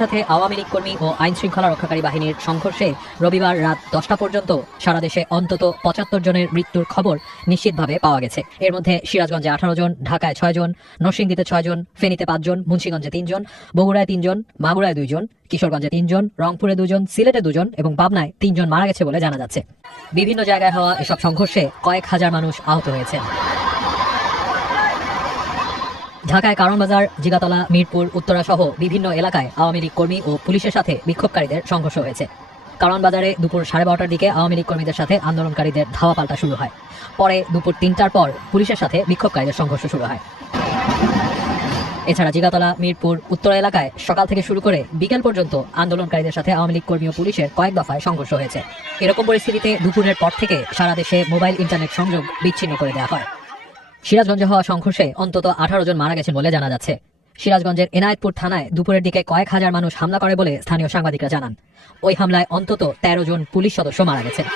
সাথে আওয়ামী লীগ কর্মী ও আইন শৃঙ্খলা রক্ষাকারী বাহিনীর সংঘর্ষে রবিবার রাত 10টা পর্যন্ত সারা দেশে অন্তত ৭৫ জনের মৃত্যুর খবর নিশ্চিতভাবে পাওয়া গেছে। এর মধ্যে সিরাজগঞ্জে 18 জন, ঢাকায় 6 জন, নরসিংদীতে 6 জন, ফেনীতে 5 জন, মুন্সিগঞ্জে 3 জন, বগুড়ায় 3 জন, মাগুরায় 2 জন, কিশোরগঞ্জে 3 জন, রংপুরে 2 জন, সিলেটে 2 জন এবং পাবনায় 3 জন মারা গেছে বলে জানা যাচ্ছে। বিভিন্ন জায়গায় হওয়া এসব সংঘর্ষে কয়েক হাজার মানুষ আহত হয়েছেন। ঢাকায় কারণ বাজার, জিগাতলা, মিরপুর, উত্তরা সহ বিভিন্ন এলাকায় আওয়ামী লীগ কর্মী ও পুলিশের সাথে বিক্ষোভকারীদের সংঘর্ষ হয়েছে। কারণ বাজারে দুপুর 12:30টার দিকে আওয়ামী লীগ কর্মীদের সাথে আন্দোলনকারীদের ধাওয়া পাল্টা শুরু হয়। পরে দুপুর 3টার পর পুলিশের সাথে বিক্ষোভকারীদের সংঘর্ষ শুরু হয়। এছাড়া জিগাতলা, মিরপুর, উত্তরা এলাকায় সকাল থেকে শুরু করে বিকেল পর্যন্ত আন্দোলনকারীদের সাথে আওয়ামী লীগ কর্মী ও পুলিশের কয়েক দফায় সংঘর্ষ হয়েছে। এরকম পরিস্থিতিতে দুপুরের পর থেকে সারা দেশে মোবাইল ইন্টারনেট সংযোগ বিচ্ছিন্ন করে দেওয়া হয়। সিরাজগঞ্জে হওয়া সংঘর্ষে অন্তত 18 জন মারা গেছেন বলে জানা যাচ্ছে। সিরাজগঞ্জের এনায়েতপুর থানায় দুপুরের দিকে কয়েক হাজার মানুষ হামলা করে বলে স্থানীয় সাংবাদিকরা জানান। ওই হামলায় অন্তত 13 জন পুলিশ সদস্য মারা গেছেন।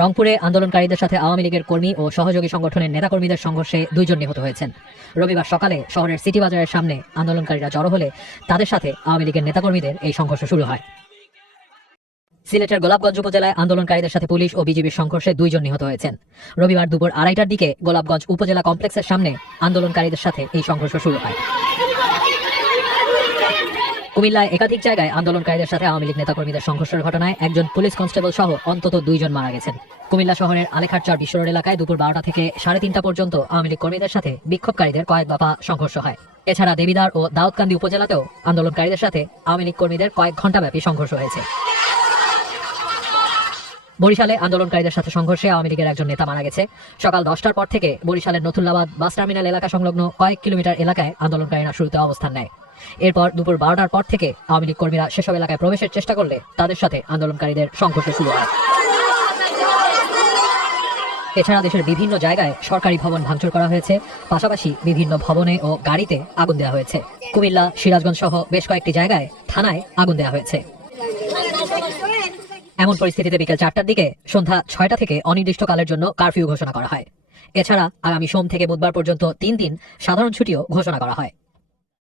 রংপুরে আন্দোলনকারীদের সাথে আওয়ামী লীগের কর্মী ও সহযোগী সংগঠনের নেতাকর্মীদের সংঘর্ষে 2 জন নিহত হয়েছেন। রবিবার সকালে শহরের সিটি বাজারের সামনে আন্দোলনকারীরা জড়ো হলে তাদের সাথে আওয়ামী লীগের নেতাকর্মীদের এই সংঘর্ষ শুরু হয়। সিলেটের গোলাপগঞ্জ উপজেলায় আন্দোলনকারীদের সাথে পুলিশ ও বিজিবির সংঘর্ষে 2 জন নিহত হয়েছেন। রবিবার দুপুর 2:30টার দিকে গোলাপগঞ্জ উপজেলা কমপ্লেক্সের সামনে আন্দোলনকারীদের সাথে এই সংঘর্ষ শুরু হয়। কুমিল্লায় একাধিক জায়গায় আন্দোলনকারীদের সাথে আওয়ামী লীগ নেতাকর্মীদের সংঘর্ষের ঘটনায় একজন পুলিশ কনস্টেবল সহ অন্তত 2 জন মারা গেছেন। কুমিল্লা শহরের আলেখারচর বিশ্ব রোড এলাকায় দুপুর 12টা থেকে 3:30টা পর্যন্ত আওয়ামী লীগ কর্মীদের সাথে বিক্ষোভকারীদের কয়েক দফা সংঘর্ষ হয়। এছাড়া দেবিদ্বার ও দাউদকান্দি উপজেলাতেও আন্দোলনকারীদের সাথে আওয়ামী লীগ কর্মীদের কয়েক ঘণ্টাব্যাপী সংঘর্ষ হয়েছে। বরিশালে আন্দোলনকারীদের সাথে সংঘর্ষে আওয়ামী লীগের একজন নেতা মারা গেছে। সকাল 10টার পর থেকে বরিশালের নতুল্লাবাদ বাস টার্মিনাল এলাকা সংলগ্ন কয়েক কিলোমিটার এলাকায় আন্দোলনকারীরা শুরুতে অবস্থান নেয়। এরপর দুপুর 12টার পর থেকে আওয়ামী লীগ কর্মীরা সেসব এলাকায় প্রবেশের চেষ্টা করলে তাদের সাথে আন্দোলনকারীদের সংঘর্ষ শুরু হয়। এছাড়া দেশের বিভিন্ন জায়গায় সরকারি ভবন ভাঙচুর করা হয়েছে, পাশাপাশি বিভিন্ন ভবনে ও গাড়িতে আগুন দেওয়া হয়েছে। কুমিল্লা, সিরাজগঞ্জ সহ বেশ কয়েকটি জায়গায় থানায় আগুন দেওয়া হয়েছে। এমন পরিস্থিতিতে বিকেল 4টার দিকে সন্ধ্যা 6টা থেকে অনির্দিষ্টকালের জন্য কারফিউ ঘোষণা করা হয়। এছাড়া আগামী সোম থেকে বুধবার পর্যন্ত 3 দিন সাধারণ ছুটিও ঘোষণা করা হয়।